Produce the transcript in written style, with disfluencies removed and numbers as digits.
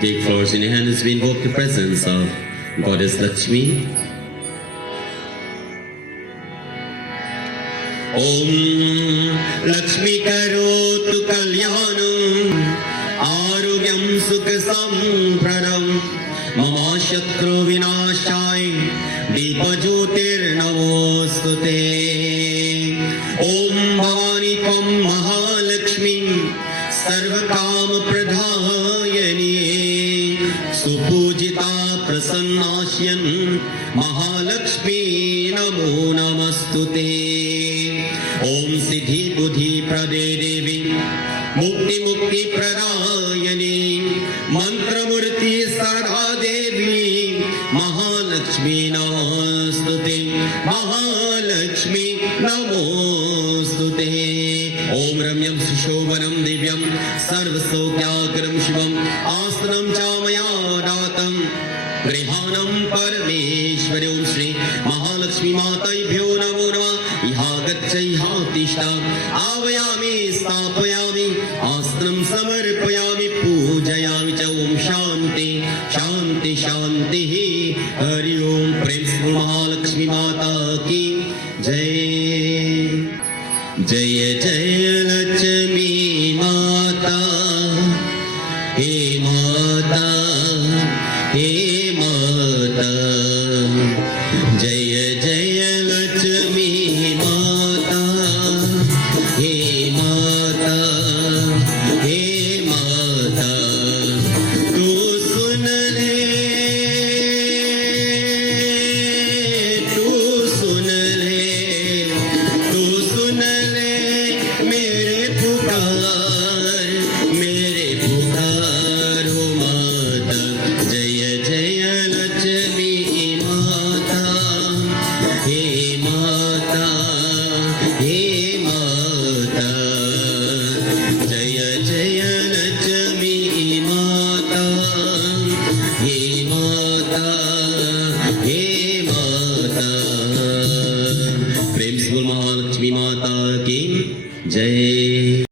Take flowers in your hand as we invoke the presence of Goddess Lakshmi. Om Lakshmi Karotu Kalyanam Arogyam Sukha Sampradam Mama Shatru Vinashai Deepajyotir Namostute. Om Bhavani Tvam Mahalakshmi Sarvakam Pradhayani Supujita Prasannashyan Mahalakshmi Namo Namastute. Om Siddhi Buddhi Prade Devi Mukti Mukti Pradayani Mantra Murti Sadha Devi Mahalakshmi Namostute. Mahalakshmi Namostute. Om Ramyam Sushovanam Divyam Sarvasokyagram Shivam Asnam Chamaya Datam Grihanam Parameshwari. Om Shri Mahalakshmi Mataibhyo Namo Namah. Iha Gaccha Iha Tishta Avayami Stapayami Asnam Samarpayami Pujayami Cha. Om Shanti Shanti Shanti Hari Om. Prem Shri Mahalakshmi Mata Ki Jai. Jaya Jaya Lakshmi Mata He Mata He Mata. Jaya Jaya Lakshmi Mata He Mata He Mata. Tu sun le tu sun le tu sun le mere puकार ho Mata. Jaya Jaya Lakshmi Mata He Mata He Mata. Jaya Jaya Lakshmi Mata He Mata He Mata. प्रेम से बोल महालक्ष्मी माता की जय.